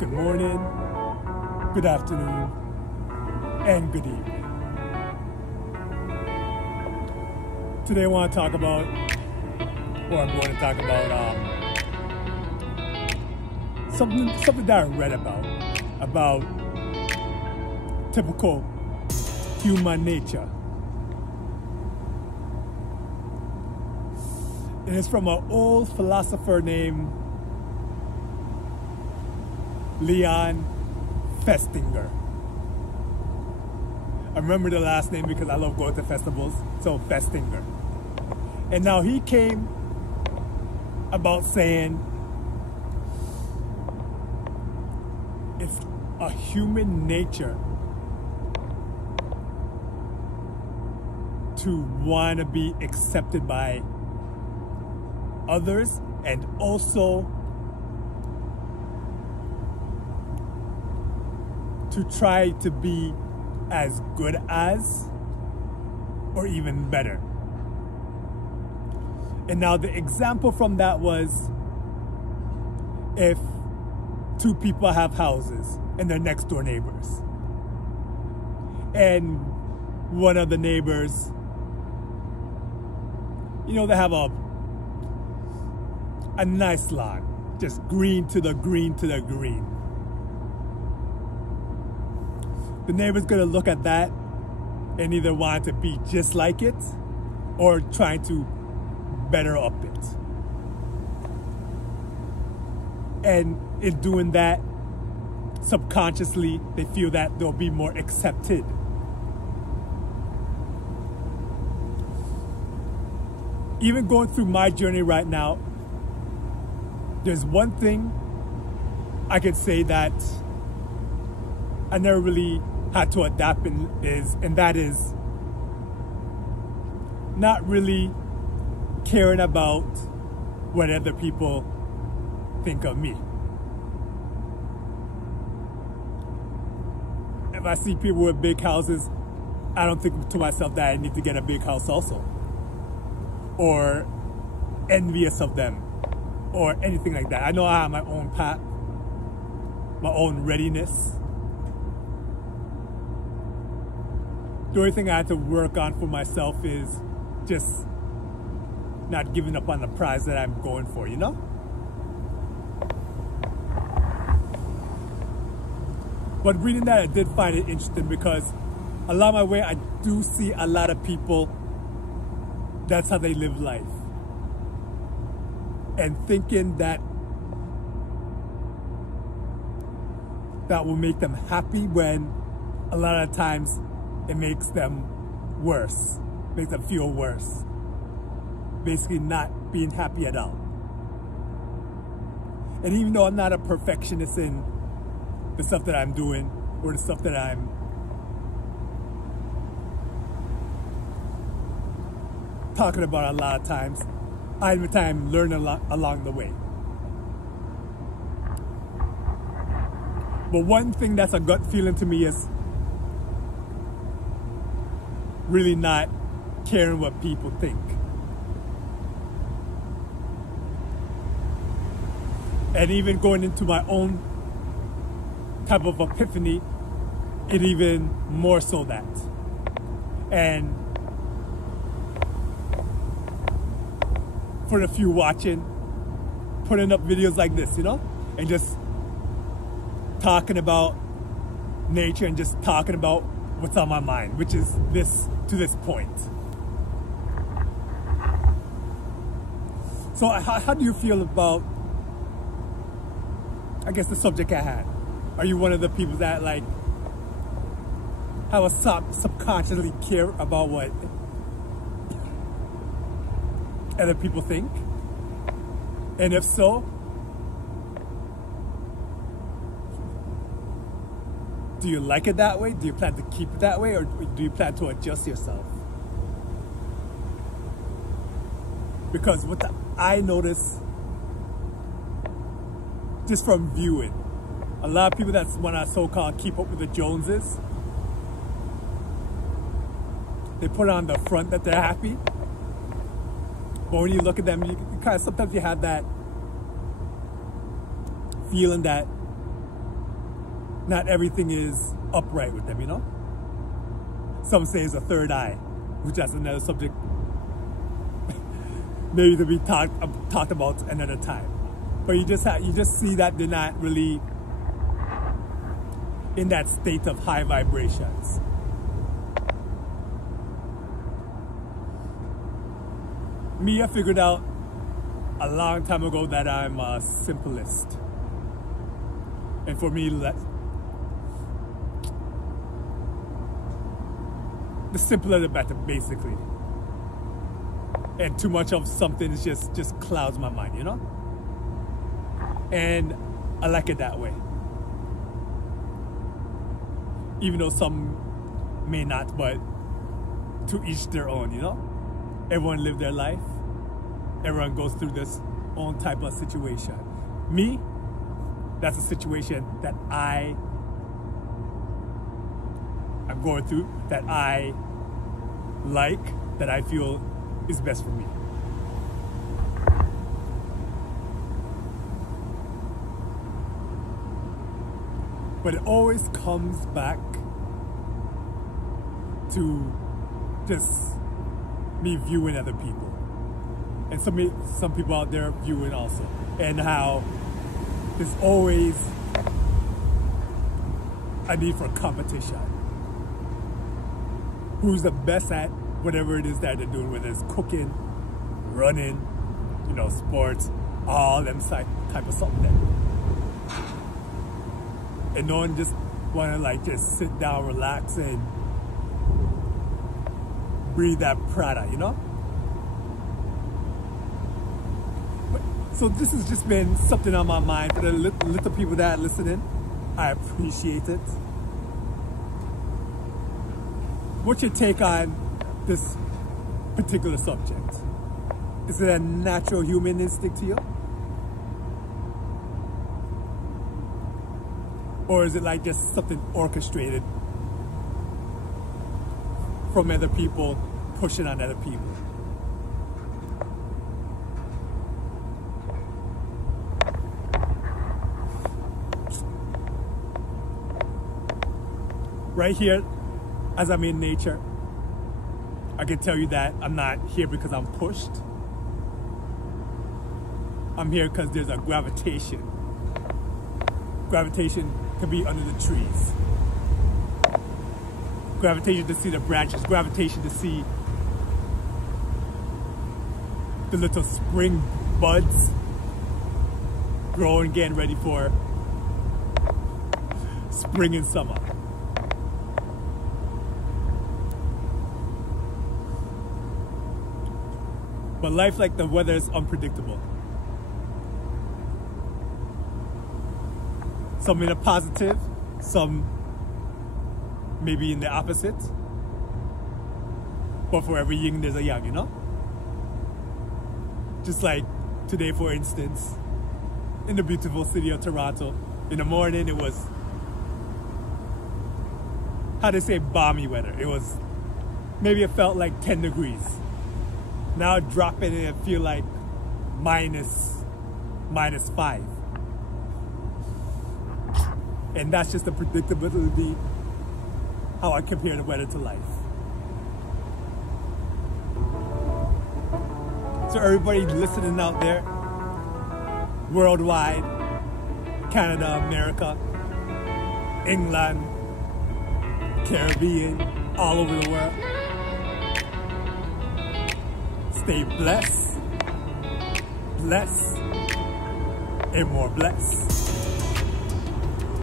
good morning, good afternoon, and good evening. Today I want to talk about, or I'm going to talk about something that I read about typical human nature. And it's from an old philosopher named Leon Festinger. I remember the last name because I love going to festivals, so Festinger. And now he came about saying it's a human nature to want to be accepted by others and also to try to be as good as or even better. And now the example from that was if two people have houses and they're next door neighbors, and one of the neighbors, you know, they have a nice lawn, just green to the green to the green. The neighbor's gonna look at that and either want to be just like it or trying to better up it. And in doing that, subconsciously, they feel that they'll be more accepted. Even going through my journey right now, there's one thing I could say that I never really had to adapt and that is not really caring about what other people think of me. If I see people with big houses, I don't think to myself that I need to get a big house also, or envious of them, or anything like that. I know I have my own path, my own readiness. The only thing I had to work on for myself is just not giving up on the prize that I'm going for, you know? But reading that, I did find it interesting because along my way, I do see a lot of people, that's how they live life. And thinking that that will make them happy when a lot of times it makes them worse, makes them feel worse. Basically not being happy at all. And even though I'm not a perfectionist in the stuff that I'm doing or the stuff that I'm talking about a lot of times, I have a time learning a lot along the way. But one thing that's a gut feeling to me is really not caring what people think. And even going into my own type of epiphany, it even more so that. And for the few watching, putting up videos like this, you know, and just talking about nature and just talking about what's on my mind, which is this to this point. So how do you feel about, I guess, the subject I had? Are you one of the people that like have a subconsciously care about what other people think? And if so, do you like it that way? Do you plan to keep it that way, or do you plan to adjust yourself? Because what I notice just from viewing, a lot of people that's want to so-called keep up with the Joneses, they put on the front that they're happy, but when you look at them, you kind of sometimes you have that feeling that not everything is upright with them, you know? Some say it's a third eye, which is another subject maybe to be talked about another time. But you just see that they're not really in that state of high vibrations. Me, I figured out a long time ago that I'm a simplest. And for me, the simpler the better, basically. And too much of something is just clouds my mind, you know? And I like it that way. Even though some may not, but to each their own, you know? Everyone live their life. Everyone goes through this own type of situation. Me, that's a situation that I'm going through, that I like, that I feel is best for me. But it always comes back to just me viewing other people. And some people out there viewing also. And how there's always a need for competition. Who's the best at whatever it is that they're doing, whether it's cooking, running, you know, sports, all them type of something. And no one just wanna like just sit down, relax, and breathe that Prada, you know? So this has just been something on my mind for the little people that are listening. I appreciate it. What's your take on this particular subject? Is it a natural human instinct to you? Or is it like just something orchestrated from other people, pushing on other people? Right here, as I'm in nature, I can tell you that I'm not here because I'm pushed. I'm here because there's a gravitation. Gravitation can be under the trees. Gravitation to see the branches. Gravitation to see the little spring buds growing, getting ready for spring and summer. But life, like the weather, is unpredictable. Some in a positive, some maybe in the opposite. But for every yin, there's a yang, you know? Just like today, for instance, in the beautiful city of Toronto, in the morning it was, how they say, balmy weather. It was, maybe it felt like 10 degrees. Now dropping it, I feel like minus 5. And that's just the predictability, how I compare the weather to life. So everybody listening out there, worldwide, Canada, America, England, Caribbean, all over the world, stay blessed, and more blessed.